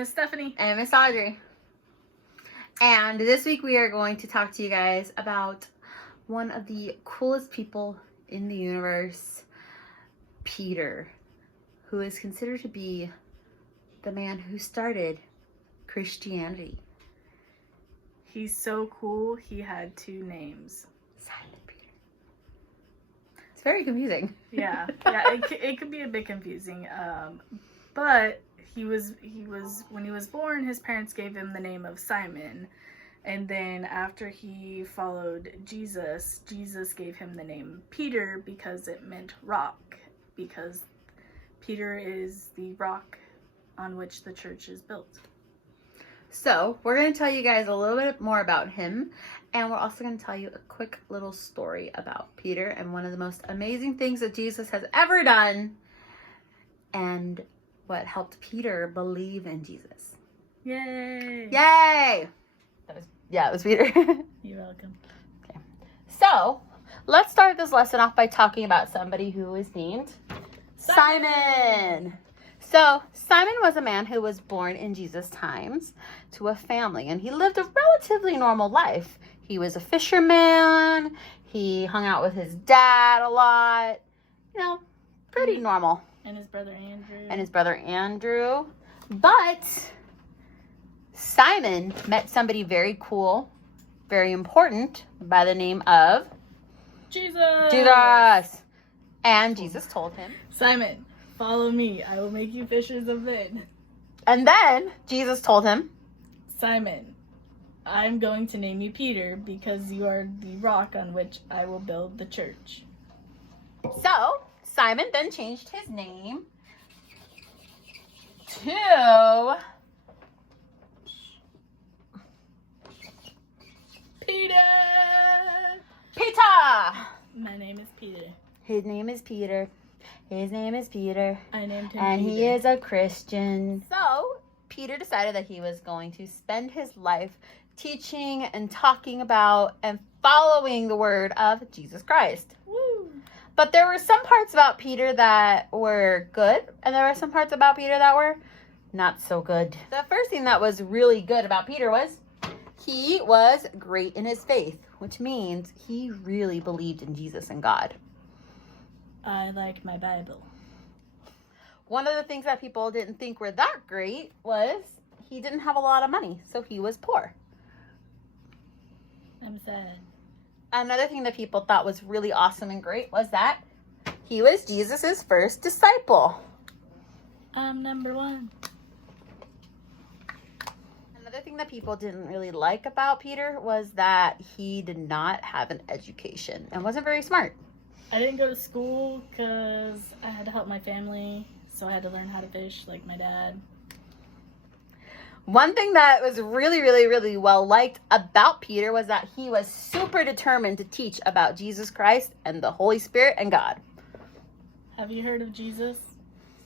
Miss Stephanie. And Miss Audrey. And this week we are going to talk to you guys about one of the coolest people in the universe, Peter, who is considered to be the man who started Christianity. He's so cool, he had 2 names. Simon Peter. It's very confusing. Yeah, it could be a bit confusing. But he was when he was born, his parents gave him the name of Simon, and then after he followed Jesus, Jesus gave him the name Peter because it meant rock, because Peter is the rock on which the church is built. So we're going to tell you guys a little bit more about him, and we're also going to tell you a quick little story about Peter and one of the most amazing things that Jesus has ever done, and what helped Peter believe in Jesus. Yay! Yay! It was Peter. You're welcome. Okay. So, let's start this lesson off by talking about somebody who is named Simon. So, Simon was a man who was born in Jesus' times to a family, and he lived a relatively normal life. He was a fisherman. He hung out with his dad a lot. You know, pretty normal. And his brother Andrew. But Simon met somebody very cool, very important, by the name of Jesus. And Jesus told him, Simon, follow me. I will make you fishers of men. And then Jesus told him, Simon, I'm going to name you Peter because you are the rock on which I will build the church. So Simon then changed his name to Peter. My name is Peter. His name is Peter. His name is Peter. I named him and Peter. He is a Christian. So Peter decided that he was going to spend his life teaching and talking about and following the word of Jesus Christ. Woo. But there were some parts about Peter that were good, and there were some parts about Peter that were not so good. The first thing that was really good about Peter was he was great in his faith, which means he really believed in Jesus and God. I like my Bible. One of the things that people didn't think were that great was he didn't have a lot of money, so he was poor. I'm sad. Another thing that people thought was really awesome and great was that he was Jesus's first disciple. I'm number 1. Another thing that people didn't really like about Peter was that he did not have an education and wasn't very smart. I didn't go to school because I had to help my family, so I had to learn how to fish like my dad. One thing that was really, really, really well liked about Peter was that he was super determined to teach about Jesus Christ and the Holy Spirit and God. Have you heard of Jesus?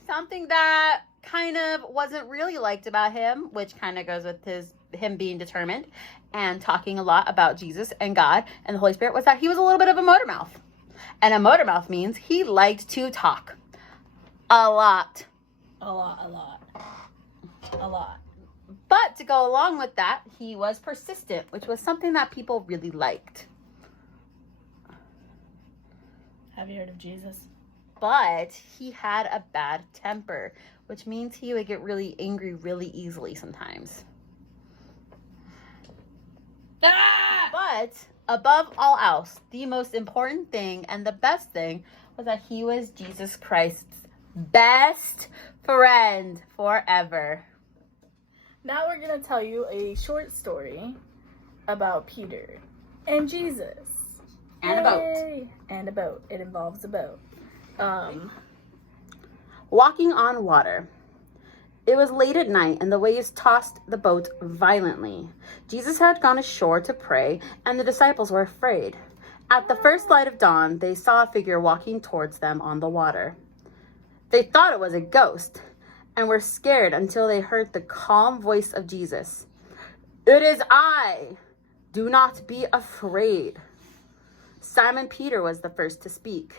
Something that kind of wasn't really liked about him, which kind of goes with him being determined and talking a lot about Jesus and God and the Holy Spirit, was that he was a little bit of a motor mouth. And a motor mouth means he liked to talk a lot. A lot. But to go along with that, he was persistent, which was something that people really liked. Have you heard of Jesus? But he had a bad temper, which means he would get really angry really easily sometimes. Ah! But above all else, the most important thing and the best thing was that he was Jesus Christ's best friend forever. Now we're going to tell you a short story about Peter and Jesus. And a boat. And a boat. It involves a boat. Walking on water. It was late at night, and the waves tossed the boat violently. Jesus had gone ashore to pray, and the disciples were afraid. At the first light of dawn, they saw a figure walking towards them on the water. They thought it was a ghost, and were scared until they heard the calm voice of Jesus. "It is I! Do not be afraid." Simon Peter was the first to speak.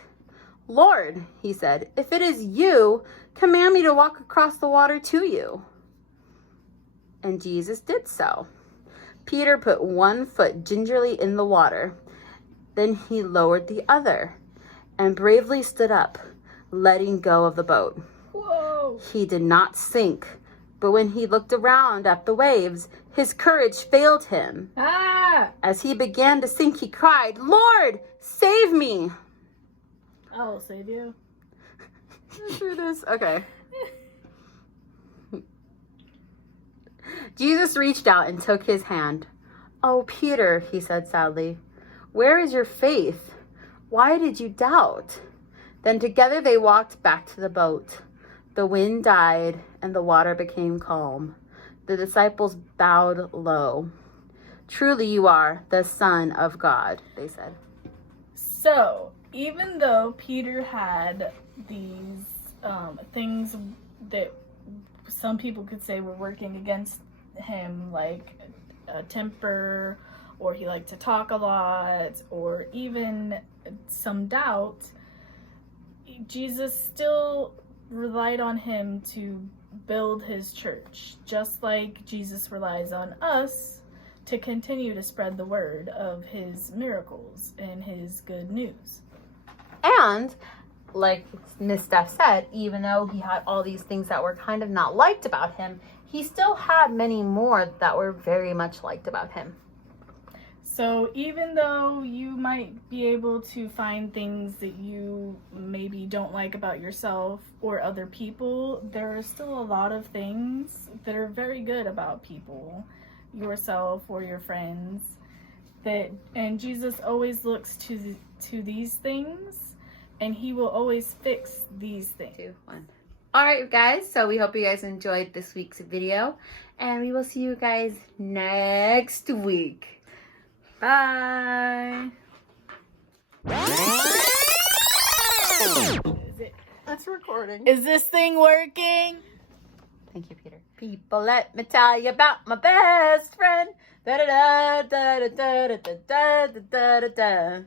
"Lord," he said, "if it is you, command me to walk across the water to you." And Jesus did so. Peter put one foot gingerly in the water. Then he lowered the other and bravely stood up, letting go of the boat. Whoa! He did not sink, but when he looked around at the waves, his courage failed him. Ah! As he began to sink, he cried, "Lord, save me!" I'll save you. Do this. Okay. Jesus reached out and took his hand. "Oh, Peter," he said sadly, "where is your faith? Why did you doubt?" Then together they walked back to the boat. The wind died and the water became calm. The disciples bowed low. "Truly you are the Son of God," they said. So, even though Peter had these things that some people could say were working against him, like a temper, or he liked to talk a lot, or even some doubt, Jesus still relied on him to build his church, just like Jesus relies on us to continue to spread the word of his miracles and his good news. And like Miss Steph said, even though he had all these things that were kind of not liked about him, he still had many more that were very much liked about him. So even though you might be able to find things that you maybe don't like about yourself or other people, there are still a lot of things that are very good about people, yourself or your friends, and Jesus always looks to these things, and he will always fix these things. 2, 1. All right, guys. So we hope you guys enjoyed this week's video, and we will see you guys next week. Bye. That's recording. Is this thing working? Thank you, Peter. People, let me tell you about my best friend. Da da da da da da da da da da da.